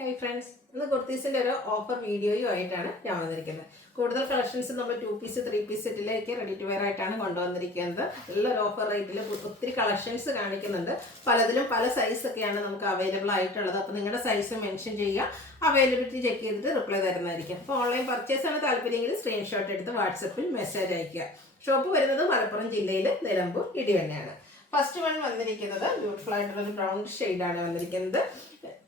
Hey friends, ഇന്ന് കുർത്തീസിന്റെ ഒരു offer വീഡിയോയുമായിട്ടാണ് ഞാൻ വന്നിരിക്കുന്നത്. കൂടുതൽ കളക്ഷൻസ് നമ്മൾ 2 പീസ് 3 പീസ് സെറ്റിലേക്ക് റെഡി ടു വെയർ ആയിട്ടാണ് കൊണ്ടുവന്നിരിക്കുന്നത്. നല്ലൊരു ഓഫർ റേറ്റിൽ ഒത്തിരി കളക്ഷൻസ് കാണിക്കുന്നുണ്ട്. പലതിലും പല സൈസ് ഒക്കെയാണ് നമുക്ക് അവൈലബിൾ ആയിട്ടുള്ളത്. അപ്പോൾ നിങ്ങളുടെ സൈസ് മെൻഷൻ ചെയ്യുക, അവൈലബിലിറ്റി ചെക്ക് ചെയ്തിട്ട് റിപ്ലൈ തരുന്നതായിരിക്കും. അപ്പോൾ ഓൺലൈൻ പർച്ചേസ് ആണ് താല്പര്യമെങ്കിൽ സ്ക്രീൻഷോട്ട് എടുത്ത് വാട്സപ്പിൽ മെസ്സേജ് അയയ്ക്കുക. ഷോപ്പ് വരുന്നത് മലപ്പുറം ജില്ലയിൽ നിലമ്പൂർ ഇടിവണ്ണയാണ്. ഫസ്റ്റ് വൺ വന്നിരിക്കുന്നത് ബ്യൂട്ടിഫുൾ ആയിട്ടുള്ളൊരു ബ്രൗൺ ഷെയ്ഡാണ് വന്നിരിക്കുന്നത്.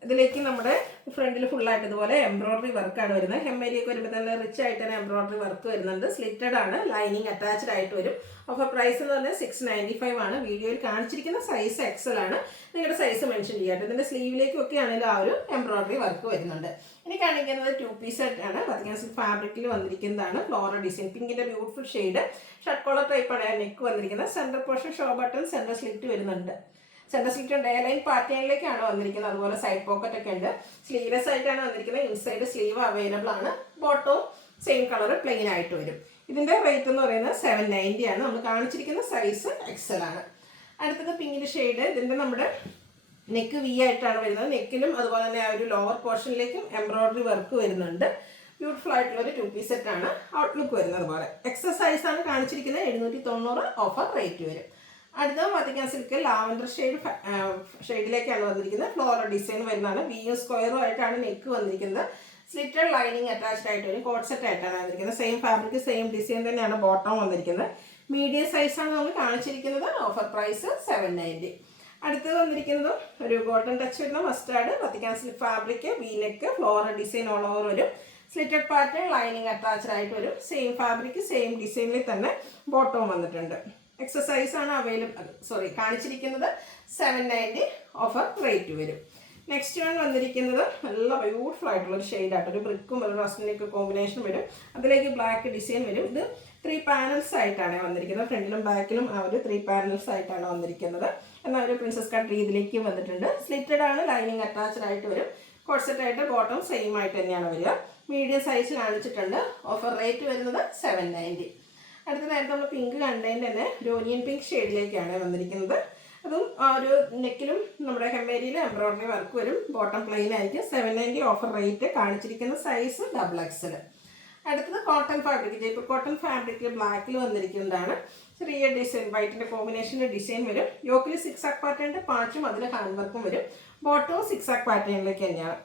ഇതിലേക്ക് നമ്മുടെ ഫ്രണ്ടിൽ ഫുള്ളായിട്ട് ഇതുപോലെ എംബ്രോയിഡറി വർക്കാണ് വരുന്നത്. ഹെമ്മേരിയൊക്കെ വരുമ്പോൾ തന്നെ റിച്ച് ആയിട്ട് തന്നെ എംബ്രോയിഡറി വർക്ക് വരുന്നുണ്ട്. സ്ലിറ്റഡ് ആണ്, ലൈനിങ് അറ്റാച്ച്ഡ് ആയിട്ട് വരും. അപ്പോൾ പ്രൈസ് എന്ന് പറഞ്ഞാൽ 695 ആണ്. വീഡിയോയിൽ കാണിച്ചിരിക്കുന്ന സൈസ് എക്സൽ ആണ്. നിങ്ങളുടെ സൈസ് മെൻഷൻ ചെയ്യാട്ടോ. ഇതിൻ്റെ സ്ലീവിലേക്കൊക്കെ ആണെങ്കിലും ആ ഒരു എംബ്രോയിഡറി വർക്ക് വരുന്നുണ്ട്. ഇനി കാണിക്കുന്നത് 2 പീസ് സെറ്റ് ആണ്. പതിക്കാൻ ഫാബ്രിക്കിൽ വന്നിരിക്കുന്നതാണ്. ഫ്ലോറൽ ഡിസൈൻ, പിങ്കിൻ്റെ ബ്യൂട്ടിഫുൾ ഷെയ്ഡ്, ഷർട്ട് കോളർ ടൈപ്പാണ് നെക്ക് വന്നിരിക്കുന്നത്. Centre portion show button, centre slit വരുന്നുണ്ട്. സെൻറ്റർ സ്ലിറ്റ് ഉണ്ട്. എയർലൈൻ പാറ്റേണിലേക്കാണ് വന്നിരിക്കുന്നത്. അതുപോലെ സൈഡ് പോക്കറ്റ് ഒക്കെ ഉണ്ട്. സ്ലീവ്ലെസ് ആയിട്ടാണ് വന്നിരിക്കുന്നത്. ഇൻസൈഡ് സ്ലീവ് അവൈലബിൾ ആണ്. ബോട്ടവും സെയിം കളർ പ്ലെയിൻ ആയിട്ട് വരും. ഇതിൻ്റെ റേറ്റ് എന്ന് പറയുന്നത് 790 ആണ്. നമ്മൾ കാണിച്ചിരിക്കുന്ന സൈസ് എക്സൽ ആണ്. അടുത്തത് പിങ്കിൻ്റെ ഷെയ്ഡ്. ഇതിൻ്റെ നമ്മുടെ നെക്ക് വി ആയിട്ടാണ് വരുന്നത്. നെക്കിലും അതുപോലെ തന്നെ ആ ഒരു ലോവർ പോർഷനിലേക്കും എംബ്രോയിഡറി വർക്ക് വരുന്നുണ്ട്. ബ്യൂട്ടിഫുൾ ആയിട്ടുള്ളൊരു 2 പീസ് സെറ്റാണ്. ഔട്ട്ലുക്ക് വരുന്നത് പോലെ എക്സൽ സൈസാണ് കാണിച്ചിരിക്കുന്നത്. 790 ഓഫർ റേറ്റ് വരും. അടുത്ത വത്തിക്കാൻ സിൽക്ക് ലാവൻഡർ ഷെയ്ഡിലേക്കാണ് വന്നിരിക്കുന്നത്. ഫ്ലോറൽ ഡിസൈൻ വരുന്നതാണ്. വിയും സ്ക്വയറും ആയിട്ടാണ് നെക്ക് വന്നിരിക്കുന്നത്. സ്ലിറ്റഡ് ലൈനിങ് അറ്റാച്ച്ഡ് ആയിട്ട് വരും. കോട്ട് സെറ്റ് ആയിട്ടാണ് വന്നിരിക്കുന്നത്. സെയിം ഫാബ്രിക് സെയിം ഡിസൈൻ തന്നെയാണ് ബോട്ടം വന്നിരിക്കുന്നത്. മീഡിയം സൈസാണ് നമ്മൾ കാണിച്ചിരിക്കുന്നത്. Offer price 790. അടുത്തത് വന്നിരിക്കുന്നത് ഒരു ഗോൾഡൻ ടച്ച് വരുന്ന mustard Vatican silk fabric, V neck, floral design all over വരും. സ്ലിറ്റഡ് പാറ്റേൺ, ലൈനിങ് അറ്റാച്ച്ഡ് ആയിട്ട് വരും. സെയിം ഫാബ്രിക് സെയിം ഡിസൈനിൽ തന്നെ ബോട്ടവും വന്നിട്ടുണ്ട്. എക്സസൈസ് ആണ് കാണിച്ചിരിക്കുന്നത്. 790 ഓഫർ റേറ്റ് വരും. നെക്സ്റ്റ് വൺ വന്നിരിക്കുന്നത് നല്ല ബ്യൂട്ടിഫുൾ ആയിട്ടുള്ളൊരു ഷെയ്ഡായിട്ട് ഒരു ബ്രിക്കും ഒരു റസ്റ്റിൻ്റെയൊക്കെ കോമ്പിനേഷൻ വരും. അതിലേക്ക് ബ്ലാക്ക് ഡിസൈൻ വരും. ഇത് 3 പാനൽസ് ആയിട്ടാണ് വന്നിരിക്കുന്നത്. ഫ്രണ്ടിലും ബാക്കിലും ആ ഒരു 3 പാനൽസ് ആയിട്ടാണ് വന്നിരിക്കുന്നത്. എന്നാൽ ഒരു പ്രിൻസസ് കട്ട് രീതിയിലേക്ക് വന്നിട്ടുണ്ട്. സ്ലിറ്റഡ് ആണ്, ലൈനിങ് അറ്റാച്ച്ഡ് ആയിട്ട് വരും. കോട്ട് സെറ്റ് ആയിട്ട് ബോട്ടം സെയിം ആയിട്ട് തന്നെയാണ് വരിക. മീഡിയം സൈസ് കാണിച്ചിട്ടുണ്ട്. ഓഫർ റേറ്റ് വരുന്നത് 790. അടുത്ത നേരത്തെ നമ്മൾ പിങ്ക് കണ്ടതിൻ്റെ തന്നെ ഒരു ഓനിയൻ പിങ്ക് ഷെയ്ഡിലേക്കാണ് വന്നിരിക്കുന്നത്. അതും ആ ഒരു നെക്കിലും നമ്മുടെ ഹെമ്മേരിയിൽ എംബ്രോയിഡറി വർക്ക് വരും. ബോട്ടം പ്ലെയിൻ ആയിരിക്കും. 790 ഓഫർ റേറ്റ്. കാണിച്ചിരിക്കുന്ന സൈസ് XXL. അടുത്തത് കോട്ടൺ ഫാബ്രിക്, ജയ്പൂർ കോട്ടൺ ഫാബ്രിക്കിൽ ബ്ലാക്കിൽ വന്നിരിക്കുന്നതാണ്. ചെറിയ ഡിസൈൻ വൈറ്റിൻ്റെ കോമ്പിനേഷൻ്റെ ഡിസൈൻ വരും. യോക്കിൽ 6 ആക്ക് പാറ്റേണിൻ്റെ പാച്ചും അതിൽ ഹാൻഡ് വർക്കും വരും. ബോട്ടവും 6 ആക്ക് പാറ്റേണിലേക്ക് തന്നെയാണ്.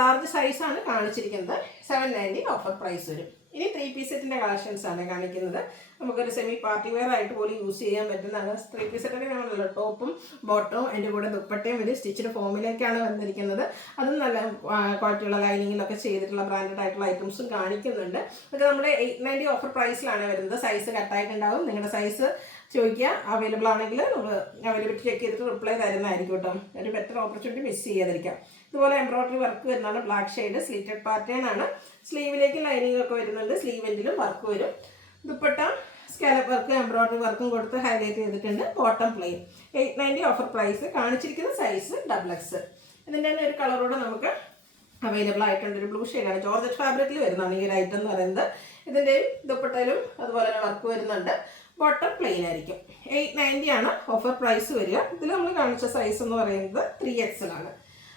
ലാർജ് സൈസാണ് കാണിച്ചിരിക്കുന്നത്. 790 ഓഫർ പ്രൈസ് വരും. ഇനി 3 പീസ് സെറ്റിൻ്റെ കളക്ഷൻസ് ആണ് കാണിക്കുന്നത്. നമുക്കൊരു സെമി പാർട്ടി വെയർ ആയിട്ട് പോലും യൂസ് ചെയ്യാൻ പറ്റുന്നതാണ്. 3 പീസ് സെറ്റിൻ്റെ ആണല്ലോ. ടോപ്പും ബോട്ടവും അതിൻ്റെ കൂടെ ദുപ്പട്ടയും വരും. സ്റ്റിച്ചിൻ്റെ ഫോമിലേക്കാണ് വന്നിരിക്കുന്നത്. അതും നല്ല ക്വാളിറ്റിയുള്ള ലൈനിങ്ങിലൊക്കെ ചെയ്തിട്ടുള്ള ബ്രാൻഡഡ് ആയിട്ടുള്ള ഐറ്റംസും കാണിക്കുന്നുണ്ട്. അതൊക്കെ നമ്മുടെ 890 ഓഫർ പ്രൈസിലാണ് വരുന്നത്. സൈസ് കട്ടായിട്ടുണ്ടാവും. നിങ്ങളുടെ സൈസ് ചോദിക്കുക. അവൈലബിൾ ആണെങ്കിൽ നമ്മൾ അവൈലബിലിറ്റി ചെക്ക് ചെയ്തിട്ട് റിപ്ലൈ തരുന്നതായിരിക്കും കേട്ടോ. ഒരു ബെറ്റർ ഓപ്പർച്യൂണിറ്റി മിസ് ചെയ്യാതിരിക്കാം. ഇതുപോലെ എംബ്രോയിഡറി വർക്ക് വരുന്നതാണ്. ബ്ലാക്ക് ഷെയ്ഡ്, സ്ലിറ്റഡ് പാറ്റേൺ ആണ്. സ്ലീവിലേക്ക് ലൈനിങ് ഒക്കെ വരുന്നുണ്ട്. സ്ലീവ് എൻഡിലും വർക്ക് വരും. ദുപ്പട്ട സ്കാലപ്പ് വർക്ക് എംബ്രോയിഡറി വർക്കും കൊടുത്ത് ഹൈലൈറ്റ് ചെയ്തിട്ടുണ്ട്. Bottom plain. 890 offer price. കാണിച്ചിരിക്കുന്ന സൈസ് XXL. ഇതിൻ്റെ തന്നെ ഒരു കളറോടെ നമുക്ക് അവൈലബിൾ ആയിട്ടുണ്ട്. ഒരു ബ്ലൂ ഷെയ്ഡാണ്. ജോർജറ്റ് ഫാബ്രിക്കിൽ വരുന്നതാണ് ഈ ഒരു ഐറ്റം എന്ന് പറയുന്നത്. ഇതിൻ്റെയും ദുപ്പട്ടയിലും അതുപോലെ തന്നെ വർക്ക് വരുന്നുണ്ട്. ബോട്ടം പ്ലെയിൻ ആയിരിക്കും. 890 ആണ് ഓഫർ പ്രൈസ് വരിക. ഇതിൽ നമ്മൾ കാണിച്ച സൈസ് എന്ന് പറയുന്നത് 3XL ആണ്.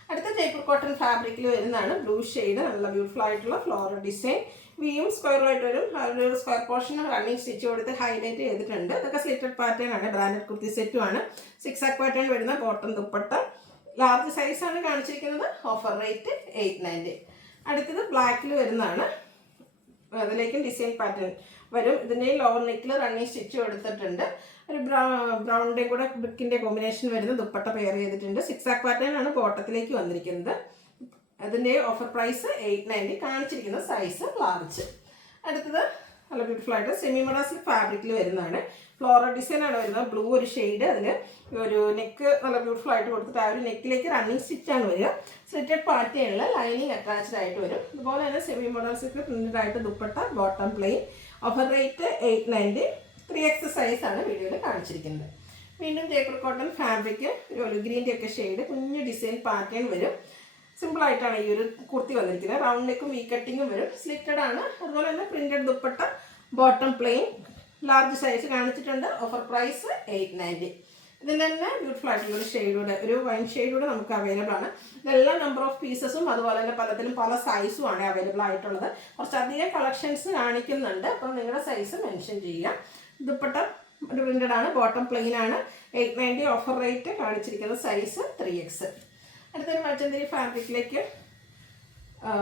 അടുത്ത ജയ്പൂർ കോട്ടൺ ഫാബ്രിക്കിൽ വരുന്നതാണ്. ബ്ലൂ ഷെയ്ഡ്, നല്ല ബ്യൂട്ടിഫുൾ ആയിട്ടുള്ള ഫ്ലോറൽ ഡിസൈൻ. വിയും സ്ക്വയറുമായിട്ട് വരും. ഒരു സ്ക്വയർ പോർഷൻ റണ്ണിങ് സ്റ്റിച്ച് കൊടുത്ത് ഹൈലൈറ്റ് ചെയ്തിട്ടുണ്ട്. ഇതൊക്കെ സ്ലിറ്റഡ് പാറ്റേൺ ആണ്. ബ്രാൻഡഡ് കുർത്തി സെറ്റും ആണ്. 6 ആക്ക് പാറ്റേൺ വരുന്ന ബോട്ടം ദുപ്പട്ട. ലാർജ് സൈസാണ് കാണിച്ചിരിക്കുന്നത്. Offer rate 890. അടുത്തത് ബ്ലാക്കിൽ വരുന്നതാണ്. അതിലേക്കും ഡിസൈൻ പാറ്റേൺ വരും. ഇതിൻ്റെ ലോവർ നെക്കിൽ റണ്ണിങ് സ്റ്റിച്ച് കൊടുത്തിട്ടുണ്ട്. ഒരു ബ്രൗണിൻ്റെയും കൂടെ ബ്രിക്കിൻ്റെ കോമ്പിനേഷൻ വരുന്ന ദുപ്പട്ട പെയർ ചെയ്തിട്ടുണ്ട്. 6 ആക്ക് പാറ്റേൺ ആണ് ബോട്ടത്തിലേക്ക് വന്നിരിക്കുന്നത്. അതിൻ്റെ ഓഫർ പ്രൈസ് 890. കാണിച്ചിരിക്കുന്ന സൈസ് ലാർജ്. അടുത്തത് നല്ല ബ്യൂട്ടിഫുൾ ആയിട്ട് സെമി മൊഡാസിൽ ഫാബ്രിക്കിൽ വരുന്നതാണ്. ഫ്ലോറൽ ഡിസൈൻ ആണ് വരുന്നത്. ബ്ലൂ ഒരു ഷെയ്ഡ്. അതിൽ ഒരു നെക്ക് നല്ല ബ്യൂട്ടിഫുൾ ആയിട്ട് കൊടുത്തിട്ട് ആ ഒരു നെക്കിലേക്ക് റണ്ണിങ് സ്റ്റിച്ചാണ് വരിക. സ്ലിറ്റഡ് പാറ്റേണിൽ ലൈനിങ് അറ്റാച്ച്ഡ് ആയിട്ട് വരും. അതുപോലെ തന്നെ സെമി മൊഡാസിൽ പ്രിന്റഡ് ആയിട്ട് dupatta, bottom plain. Offer rate 890. 3XL സൈസാണ് വീഡിയോയിൽ കാണിച്ചിരിക്കുന്നത്. വീണ്ടും ജയ്പൂർ കോട്ടൺ ഫാബ്രിക്, ഒരു ഗ്രീൻ്റെ ഒക്കെ ഷെയ്ഡ്, കുഞ്ഞു ഡിസൈൻ പാറ്റേൺ വരും. സിമ്പിളായിട്ടാണ് ഈ ഒരു കുർത്തി വന്നിരിക്കുന്നത്. റൗണ്ട് നെക്കും വി കട്ടിങ്ങും വരും. സ്ലിറ്റഡ് ആണ്. അതുപോലെ തന്നെ printed dupatta, bottom plain. Large size കാണിച്ചിട്ടുണ്ട്. Offer price 890. ഇതിൻ്റെ തന്നെ ബ്യൂട്ടിഫുൾ ആയിട്ടുള്ള ഒരു ഷെയ്ഡൂടെ, ഒരു വൈൻ ഷെയ്ഡൂടെ നമുക്ക് അവൈലബിൾ ആണ്. ഇതെല്ലാം നമ്പർ ഓഫ് പീസസും അതുപോലെ തന്നെ പലതിലും പല സൈസുമാണ് അവൈലബിൾ ആയിട്ടുള്ളത്. കുറച്ചധികം കളക്ഷൻസ് കാണിക്കുന്നുണ്ട്, അപ്പം നിങ്ങളുടെ സൈസ് മെൻഷൻ ചെയ്യുക. ദുപ്പട്ട ഒരു പ്രിന്റഡ് ആണ്, ബോട്ടം പ്ലെയിൻ ആണ്. 890 ഓഫർ റേറ്റ് കാണിച്ചിരിക്കുന്ന സൈസ് 3X. അടുത്തൊരു മൾച്ചന്തിരി ഫാബ്രിക്കിലേക്ക്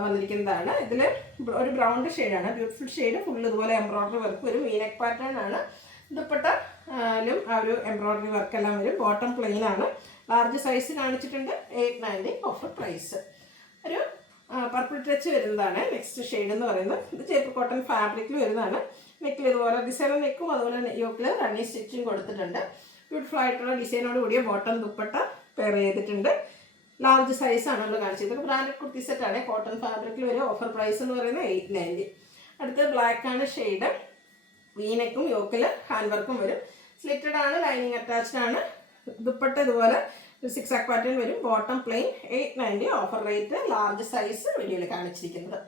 വന്നിരിക്കുന്നതാണ്. ഇതിൽ ഒരു ബ്രൗൺ ഷെയ്ഡാണ്, ബ്യൂട്ടിഫുൾ ഷെയ്ഡ്. ഫുൾ ഇതുപോലെ എംബ്രോയ്ഡറി വർക്ക് വരും, വീനെക്ക് പാറ്റേൺ ആണ്. ദുപ്പട്ടയിലും ആ ഒരു എംബ്രോയ്ഡറി വർക്കെല്ലാം വരും. ബോട്ടം പ്ലെയിൻ ആണ്. ലാർജ് സൈസ് കാണിച്ചിട്ടുണ്ട്. 890 ഓഫർ പ്രൈസ്. ഒരു പർപ്പിൾ ടച്ച് വരുന്നതാണ് നെക്സ്റ്റ് ഷെയ്ഡ് എന്ന് പറയുന്നത്. ഇത് ജയ്പൂർ കോട്ടൺ ഫാബ്രിക്കിൽ വരുന്നതാണ്. നെക്കിൽ ഇതുപോലെ ഡിസൈനർ നെക്കും അതുപോലെ യോക്കിൽ റണ്ണിങ് സ്റ്റിച്ചും കൊടുത്തിട്ടുണ്ട്. ബ്യൂട്ടിഫുൾ ആയിട്ടുള്ള ഡിസൈനോട് കൂടിയ ബോട്ടം ദുപ്പട്ട പെയർ ചെയ്തിട്ടുണ്ട്. ലാർജ് സൈസാണ് നമ്മൾ കാണിച്ചത്. ഇതൊക്കെ ബ്രാൻഡഡ് കുർത്തി സെറ്റാണ്. കോട്ടൺ ഫാബ്രിക്കിൽ വരും. ഓഫർ പ്രൈസ് എന്ന് പറയുന്നത് 890. അടുത്ത് ബ്ലാക്ക് ആണ് ഷെയ്ഡ്. വീനെക്കും യോക്കിൽ ഹാൻഡ് വർക്കും വരും. സ്ലിറ്റഡ് ആണ്, ലൈനിങ് അറ്റാച്ച്ഡ് ആണ്. ദുപ്പട്ട ഇതുപോലെ 6 ആക്ക് പാറ്റേൺ വരും. Bottom plain. 890 offer rate. Large size വീഡിയോയിൽ കാണിച്ചിരിക്കുന്നത്.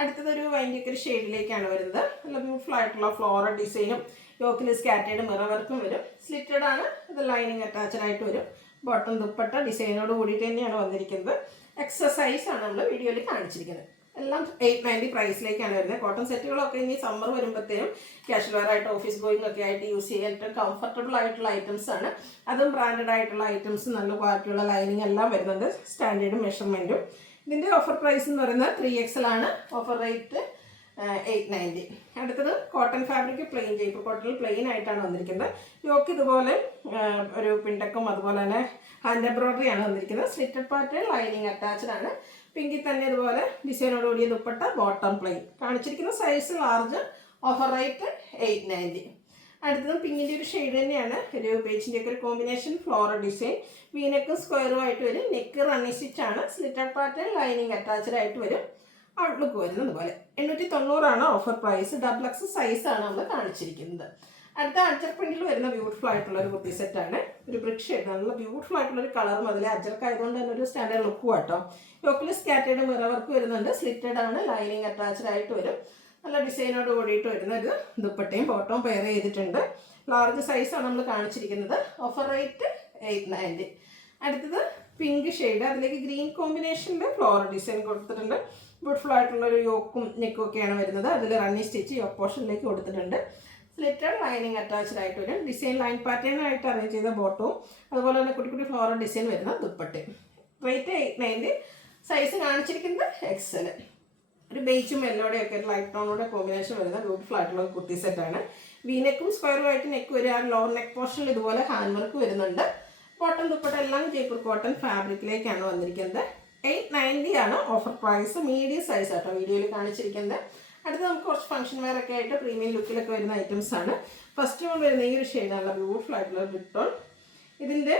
അടുത്തതൊരു വൈൻഡിക്കൽ ഷെയ്ഡിലേക്കാണ് വരുന്നത്. നല്ല ബ്യൂട്ടിഫുൾ ആയിട്ടുള്ള ഫ്ലോറൽ ഡിസൈനും യോക്കിൽ സ്കാറ്റേഡ് മിറർ വർക്കും വരും. സ്ലിറ്റഡ് ആണ്, ഇത് ലൈനിങ് അറ്റാച്ച്ഡ് ആയിട്ട് വരും. ബോട്ടം ദുപ്പട്ട ഡിസൈനോട് കൂടിയിട്ട് തന്നെയാണ് വന്നിരിക്കുന്നത്. എക്സസൈസ് ആണ് നമ്മൾ വീഡിയോയിൽ കാണിച്ചിരിക്കുന്നത്. എല്ലാം 890 പ്രൈസിലേക്കാണ് വരുന്നത്. കോട്ടൺ സെറ്റുകളൊക്കെ ഇനി സമ്മർ വരുമ്പോഴത്തേനും കാഷ്വൽ വെയർ ആയിട്ട് ഓഫീസ് ഗോയിങ് ഒക്കെ ആയിട്ട് യൂസ് ചെയ്യാൻ ഏറ്റവും കംഫർട്ടബിൾ ആയിട്ടുള്ള ഐറ്റംസ് ആണ്. അതും ബ്രാൻഡഡ് ആയിട്ടുള്ള ഐറ്റംസ്, നല്ല ക്വാളിറ്റിയുള്ള ലൈനിങ് എല്ലാം വരുന്നുണ്ട്. സ്റ്റാൻഡേർഡും മെഷർമെൻറ്റും. ഇതിൻ്റെ ഓഫർ പ്രൈസ് എന്ന് പറയുന്നത് 3XL ആണ്. Offer rate 890. അടുത്തത് കോട്ടൺ ഫാബ്രിക് പ്ലെയിൻ, ജയ്പൂർ കോട്ടണിൽ പ്ലെയിൻ ആയിട്ടാണ് വന്നിരിക്കുന്നത്. യോക്ക് ഇതുപോലെ ഒരു പിണ്ടക്കും അതുപോലെ തന്നെ ഹാൻഡ് എംബ്രോയ്ഡറി ആണ് വന്നിരിക്കുന്നത്. സ്ലിറ്റഡ് പാറ്റേൺ, ലൈനിങ് അറ്റാച്ച്ഡ് ആണ്. പിങ്കിൽ തന്നെ ഇതുപോലെ ഡിസൈനോട് കൂടിയ ദുപ്പട്ട, ബോട്ടം പ്ലെയിൻ. കാണിച്ചിരിക്കുന്ന സൈസ് ലാർജ്. Offer rate 890. അടുത്തതും പിങ്കിൻ്റെ ഒരു ഷെയ്ഡ് തന്നെയാണ്. ഒരു ബേജിൻ്റെ ഒക്കെ ഒരു കോമ്പിനേഷൻ ഫ്ലോറൽ ഡിസൈൻ. വീനെക്കും സ്ക്വയറും ആയിട്ട് വരും. നെക്ക് റണ്ണി സ്റ്റിച്ച് ആണ്. സ്ലിറ്റഡ് പാറ്റേൺ, ലൈനിങ് അറ്റാച്ച്ഡ് ആയിട്ട് വരും. ഔട്ട്ലുക്ക് വരുന്നത് പോലെ. 890 ഓഫർ പ്രൈസ്. XXL സൈസാണ് നമ്മൾ കാണിച്ചിരിക്കുന്നത്. അടുത്ത അജ്ജർ പ്രിന്റിൽ വരുന്ന ബ്യൂട്ടിഫുൾ ആയിട്ടുള്ള ഒരു കുർത്തി സെറ്റാണ്. ഒരു ബ്രിക്ക് ഷെയ്ഡ്, നല്ല ബ്യൂട്ടിഫുൾ ആയിട്ടുള്ള ഒരു കളറും അതിൽ അജ്ജർക്ക് ആയതുകൊണ്ട് തന്നെ ഒരു സ്റ്റാൻഡേർഡ് ലുക്കും കേട്ടോ. യോക്കിൽ സ്കാറ്റേഡ് മിറർ വർക്ക് വരുന്നുണ്ട്. സ്ലിറ്റഡ് ആണ്, ലൈനിങ് അറ്റാച്ച്ഡ് ആയിട്ട് വരും. നല്ല ഡിസൈനോട് കൂടിയിട്ട് വരുന്ന ഒരു ദുപ്പട്ടയും ബോട്ടവും പെയർ ചെയ്തിട്ടുണ്ട്. ലാർജ് സൈസാണ് നമ്മൾ കാണിച്ചിരിക്കുന്നത്. Offer rate 890. അടുത്തത് പിങ്ക് ഷെയ്ഡ്, അതിലേക്ക് ഗ്രീൻ കോമ്പിനേഷനിൽ ഫ്ലോറൽ ഡിസൈൻ കൊടുത്തിട്ടുണ്ട്. ബ്യൂട്ടിഫുൾ ആയിട്ടുള്ള ഒരു യോക്കും നെക്കും ഒക്കെയാണ് വരുന്നത്. അതിൽ റണ്ണി സ്റ്റിച്ച് യോക്ക് പോർഷനിലേക്ക് കൊടുത്തിട്ടുണ്ട്. സ്ലിറ്റഡ്, ലൈനിങ് അറ്റാച്ച്ഡ് ആയിട്ട് വരും. ഡിസൈൻ ലൈൻ പാറ്റേൺ ആയിട്ട് അറേഞ്ച് ചെയ്ത ബോട്ടവും അതുപോലെ തന്നെ കുട്ടി കുട്ടി ഫ്ലോറൽ ഡിസൈൻ വരുന്ന ദുപ്പട്ടയും. റേറ്റ് 890. സൈസ് കാണിച്ചിരിക്കുന്നത് XL. ഒരു ബേജും യെല്ലോടെയും ഒക്കെ ലൈറ്റ് ടോണോടെ കോമ്പിനേഷൻ വരുന്ന ബ്യൂട്ടിഫുൾ ആയിട്ടുള്ള കുർത്തി സെറ്റാണ്. വീനെക്കും സ്ക്വയറും ആയിട്ട് നെക്ക് വരിക. ലോവർ നെക്ക് പോർഷനിൽ ഇതുപോലെ ഹാൻഡ് വർക്ക് വരുന്നുണ്ട്. കോട്ടൺ ദുപ്പട്ട എല്ലാം ജയ്പൂർ കോട്ടൺ ഫാബ്രിക്കിലേക്കാണ് വന്നിരിക്കുന്നത്. 890 ആണ് ഓഫർ പ്രൈസ്. മീഡിയം സൈസ് ആട്ടോ വീഡിയോയിൽ കാണിച്ചിരിക്കുന്നത്. അടുത്ത് നമുക്ക് കുറച്ച് ഫംഗ്ഷൻ വെയർ ഒക്കെ ആയിട്ട് പ്രീമിയം ലുക്കിലൊക്കെ വരുന്ന ഐറ്റംസ് ആണ്. ഫസ്റ്റ് വൺ വരുന്ന ഈ ഒരു ഷെയ്ഡാണല്ലോ, ബ്യൂട്ടിഫുൾ ആയിട്ടുള്ള ബ്രിട്ടോൺ. ഇതിൻ്റെ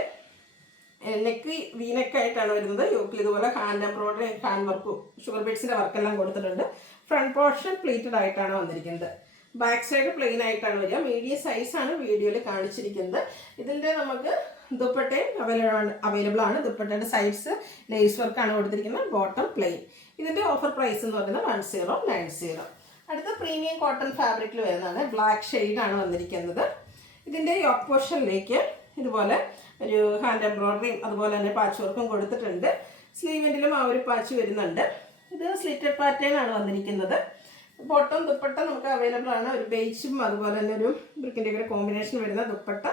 നെക്ക് വീനെക്കായിട്ടാണ് വരുന്നത്. യോക്കിൽ ഇതുപോലെ ഹാൻഡ് എംബ്രോയ്ഡറി, ഹാൻഡ് വർക്കും ഷുഗർ ബീഡ്സിൻ്റെ വർക്കെല്ലാം കൊടുത്തിട്ടുണ്ട്. ഫ്രണ്ട് പോർഷൻ പ്ലീറ്റഡ് ആയിട്ടാണ് വന്നിരിക്കുന്നത്. ബാക്ക് സൈഡ് പ്ലെയിൻ ആയിട്ടാണ് വരിക. മീഡിയം സൈസാണ് വീഡിയോയിൽ കാണിച്ചിരിക്കുന്നത്. ഇതിൻ്റെ നമുക്ക് ദുപ്പട്ടയും അവൈലബിൾ ആണ്. ദുപ്പട്ടയുടെ സൈഡ്സ് ലേസ് വർക്കാണ് കൊടുത്തിരിക്കുന്നത്. Bottom plain. ഇതിൻ്റെ ഓഫർ പ്രൈസ് എന്ന് പറയുന്നത് 1090. അടുത്ത പ്രീമിയം കോട്ടൺ ഫാബ്രിക്കിൽ വരുന്നതാണ്. ബ്ലാക്ക് ഷെയ്ഡാണ് വന്നിരിക്കുന്നത്. ഇതിൻ്റെ യോക്ക് പോർഷനിലേക്ക് ഇതുപോലെ ഒരു ഹാൻഡ് എംബ്രോയ്ഡറിയും അതുപോലെ തന്നെ പാച്ച് വർക്കും കൊടുത്തിട്ടുണ്ട്. സ്ലീവിൻ്റിലും ആ ഒരു പാച്ച് വരുന്നുണ്ട്. ഇത് സ്ലിറ്റഡ് പാറ്റേൺ ആണ് വന്നിരിക്കുന്നത്. ബോട്ടം ദുപ്പട്ട നമുക്ക് അവൈലബിൾ ആണ്. ഒരു ബേജും അതുപോലെ തന്നെ ഒരു ബ്രിക്കിൻ്റെ ഒക്കെ കോമ്പിനേഷൻ വരുന്ന dupatta,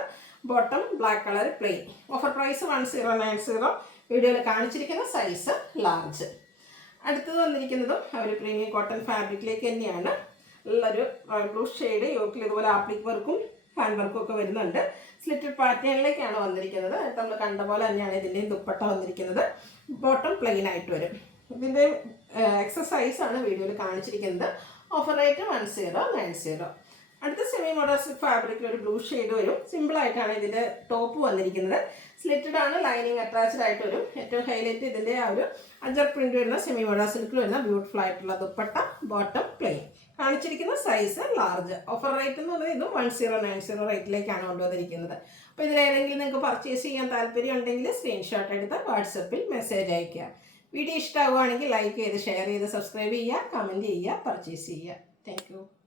bottom black colour plain. Offer price 1090. വീഡിയോയിൽ കാണിച്ചിരിക്കുന്ന സൈസ് ലാർജ്. അടുത്തത് വന്നിരിക്കുന്നതും ഒരു പ്രീമിയം കോട്ടൺ ഫാബ്രിക്കിലേക്ക് തന്നെയാണ്. നല്ലൊരു ബ്ലൂ ഷെയ്ഡ്. യോക്കിൽ ഇതുപോലെ ആപ്ലിക് വർക്കും ഹാൻഡ് വർക്കും ഒക്കെ വരുന്നുണ്ട്. സ്ലിറ്റഡ് പാറ്റേണിലേക്കാണ് വന്നിരിക്കുന്നത്. നമ്മൾ കണ്ട പോലെ തന്നെയാണ് ഇതിൻ്റെയും ദുപ്പട്ട വന്നിരിക്കുന്നത്. ബോട്ടം പ്ലെയിൻ ആയിട്ട് വരും. ഇതിൻ്റെ എക്സസൈസാണ് വീഡിയോയിൽ കാണിച്ചിരിക്കുന്നത്. Offer rate 1090. അടുത്ത സെമി മോഡൽ ഫാബ്രിക്കിൽ ഒരു ബ്ലൂ ഷെയ്ഡ് വരും. സിമ്പിളായിട്ടാണ് ഇതിൻ്റെ ടോപ്പ് വന്നിരിക്കുന്നത്. സ്ലിറ്റഡ് ആണ്, ലൈനിങ് അറ്റാച്ച്ഡ് ആയിട്ട് വരും. ഏറ്റവും ഹൈലൈറ്റ് ഇതിൻ്റെ ആ ഒരു അജർ പ്രിന്റ് വരുന്ന സെമി മോഡൽ സിൽക്കിൽ വരുന്ന ബ്യൂട്ടിഫുൾ ആയിട്ടുള്ള ദുപ്പട്ട, ബോട്ടം പ്ലെയിൻ. കാണിച്ചിരിക്കുന്ന സൈസ് ലാർജ്. ഓഫർ റേറ്റ് എന്ന് പറയുന്നത് ഇതും 1090 റേറ്റിലേക്കാണ് കൊണ്ടുവന്നിരിക്കുന്നത്. അപ്പോൾ ഇതിലേതെങ്കിലും നിങ്ങൾക്ക് പർച്ചേസ് ചെയ്യാൻ താല്പര്യം ഉണ്ടെങ്കിൽ സ്ക്രീൻഷോട്ട് എടുത്ത് വാട്സപ്പിൽ മെസ്സേജ് അയയ്ക്കുക. വീഡിയോ ഇഷ്ടമാവുകയാണെങ്കിൽ ലൈക്ക് ചെയ്ത്, ഷെയർ ചെയ്ത്, സബ്സ്ക്രൈബ് ചെയ്യുക, കമൻറ്റ് ചെയ്യുക, പർച്ചേസ് ചെയ്യുക. Thank you.